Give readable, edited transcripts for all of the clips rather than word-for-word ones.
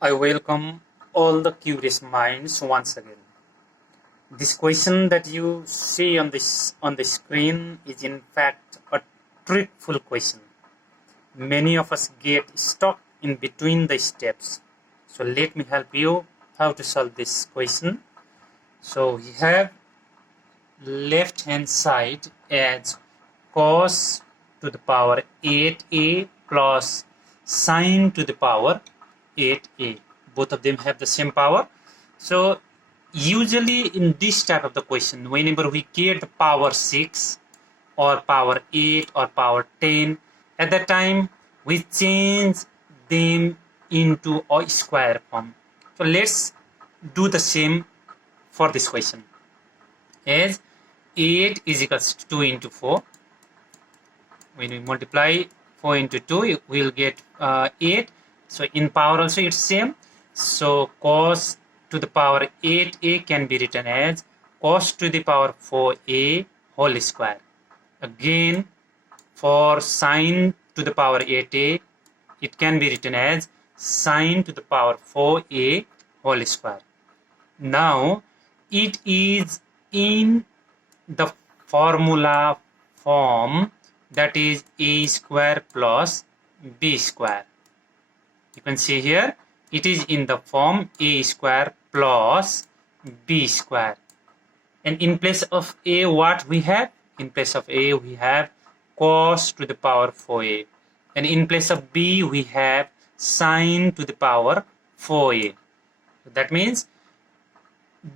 I welcome all the curious minds once again. This question that you see on the screen is in fact a trickful question. Many of us get stuck in between the steps. So let me help you how to solve this question. So we have left hand side as cos to the power 8a plus sine to the power 8a. Both of them have the same power. So usually in this type of the question, whenever we get the power 6 or power 8 or power 10, at that time we change them into a square form. So let's do the same for this question. As 8 is equals to 2 into 4. When we multiply 4 into 2, we will get 8. So in power also it's same. So cos to the power 8a can be written as cos to the power 4a whole square. Again, for sine to the power 8a, it can be written as sine to the power 4a whole square. Now, it is in the formula form, that is a square plus b square. You can see here it is in the form a square plus b square. And in place of a, what we have? In place of a, we have cos to the power 4a. And in place of b, we have sine to the power 4a. That means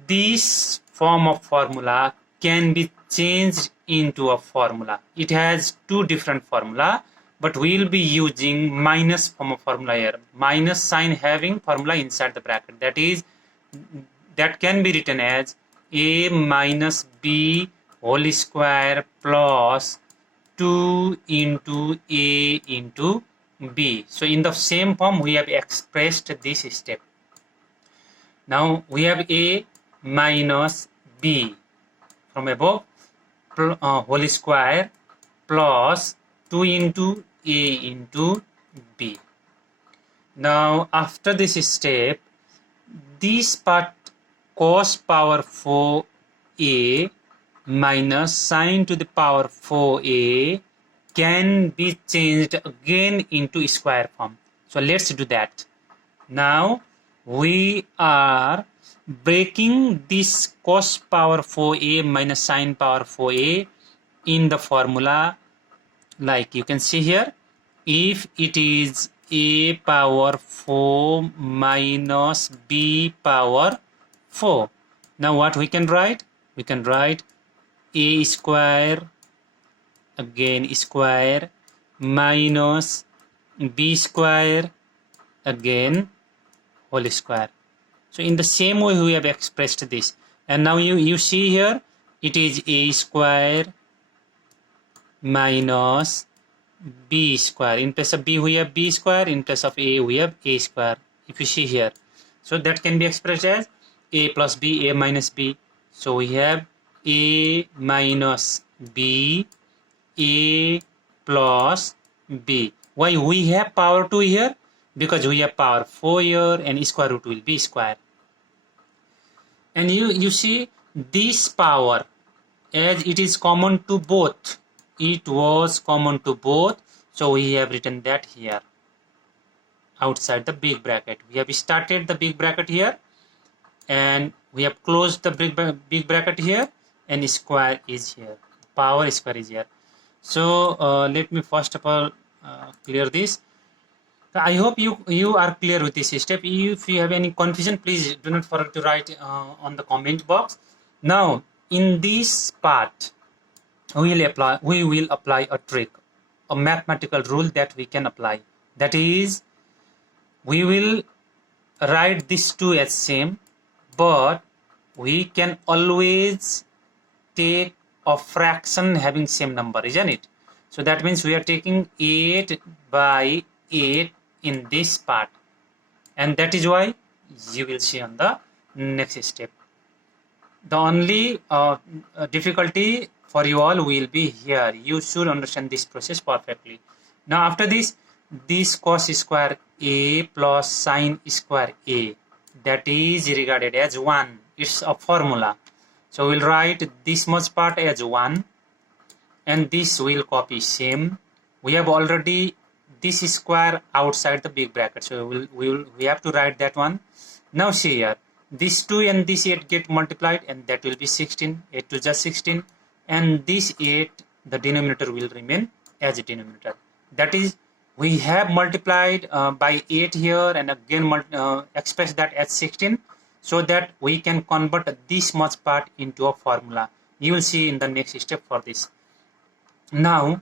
this form of formula can be changed into a formula. It has two different formula, but we will be using minus form of formula here. Minus sign having formula inside the bracket. That can be written as a minus b whole square plus 2 into a into b. So in the same form we have expressed this step. Now we have a minus b from above whole square plus 2 into a into b. Now after this step, this part cos power 4a minus sine to the power 4a can be changed again into square form. So let's do that. Now we are breaking this cos power 4a minus sine power 4a in the formula, like you can see here. If it is a power 4 minus b power 4, now what we can write? We can write a square again square minus b square again whole square. So in the same way we have expressed this. And now you see here it is a square minus b square. In place of b we have b square, in place of a we have a square. If you see here, so that can be expressed as a plus b, a minus b. So we have a minus b, a plus b. Why we have power 2 here? Because we have power 4 here and square root will be square. And you see this power, as it is common to both, it was common to both, so we have written that here outside the big bracket. We have started the big bracket here and we have closed the big bracket here, and square is here, power square is here. So let me first of all clear this. I hope you are clear with this step. If you have any confusion, please do not forget to write on the comment box. Now in this part we will apply a trick, a mathematical rule that we can apply. That is, we will write these two as same, but we can always take a fraction having same number, isn't it? So that means we are taking 8 by 8 in this part, and that is why you will see on the next step. The only difficulty for you all will be here. You should understand this process perfectly. Now after this cos square a plus sine square a, that is regarded as 1. It's a formula. So we'll write this much part as 1 and this will copy same. We have already this square outside the big bracket, so we have to write that one. Now see here, this 2 and this 8 get multiplied and that will be 16, 8 to just 16, and this 8, the denominator will remain as a denominator. That is, we have multiplied by 8 here and again express that as 16, so that we can convert this much part into a formula. You will see in the next step for this. Now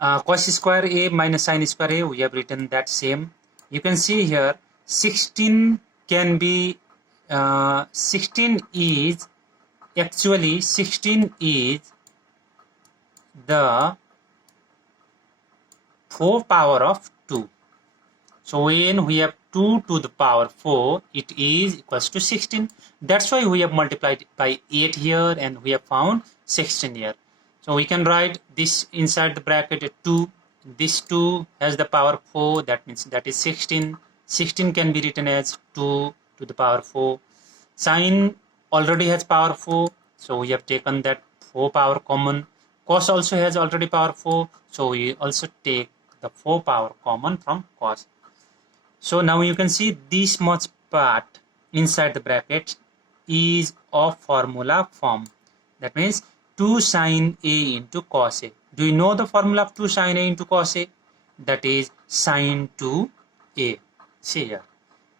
cos square a minus sine square a, we have written that same. You can see here 16 can be 16 is actually 16 is the 4 power of 2. So when we have 2 to the power 4, it is equals to 16. That's why we have multiplied by 8 here and we have found 16 here. So we can write this inside the bracket 2. This 2 has the power 4, that means that is 16. 16 can be written as 2 to the power 4. Sine already has power 4, so we have taken that 4 power common. Cos also has already power 4, so we also take the 4 power common from cos. So now you can see this much part inside the bracket is of formula form. That means 2 sine a into cos a. Do you know the formula of 2 sine a into cos a? That is sine 2a. See here,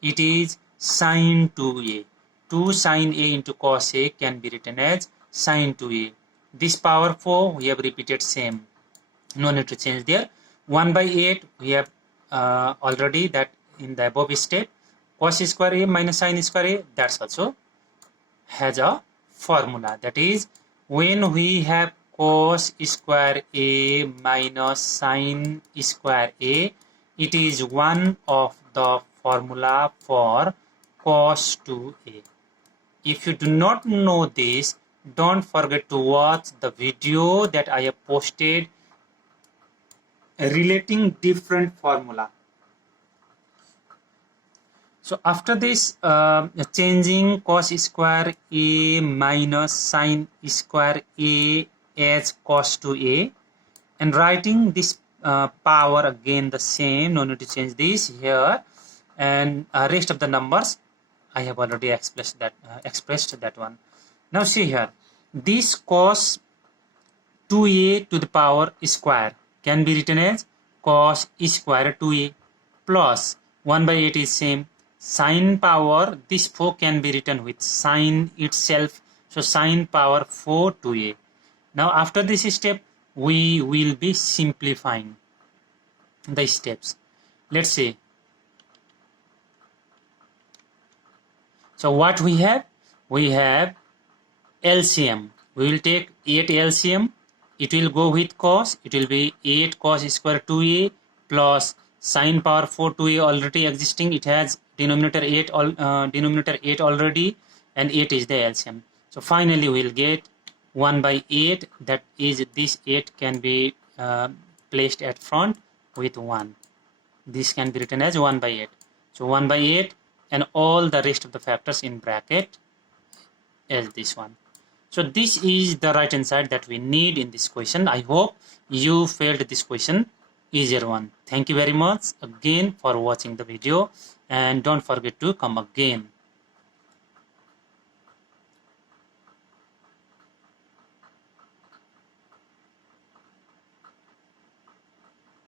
it is sine 2a. 2 sine a into cos a can be written as sine 2a. This power 4 we have repeated same. No need to change there. 1 by 8 we have already that in the above step. Cos square a minus sine square a, that's also has a formula. That is, when we have cos square a minus sine square a, it is one of the formula for cos 2a. If you do not know this, don't forget to watch the video that I have posted relating different formula. So after this, changing cos square a minus sine square a as cos 2a and writing this power again the same, no need to change this here, and rest of the numbers I have already expressed that one. Now see here, this cos 2a to the power square can be written as cos square 2a plus 1 by 8 is same. Sine power, this 4 can be written with sine itself, so sine power 4 2a. Now after this step, we will be simplifying the steps. Let's see. So what we have? We have LCM. We will take 8 LCM. It will go with cos. It will be 8 cos square 2a plus sine power 4 2a already existing. It has denominator 8 already, and 8 is the LCM. So finally we will get 1 by 8. That is, this 8 can be placed at front with 1. This can be written as 1 by 8. So 1 by 8 and all the rest of the factors in bracket as this one. So this is the right hand side that we need in this question. I hope you felt this question easier one. Thank you very much again for watching the video, and don't forget to come again.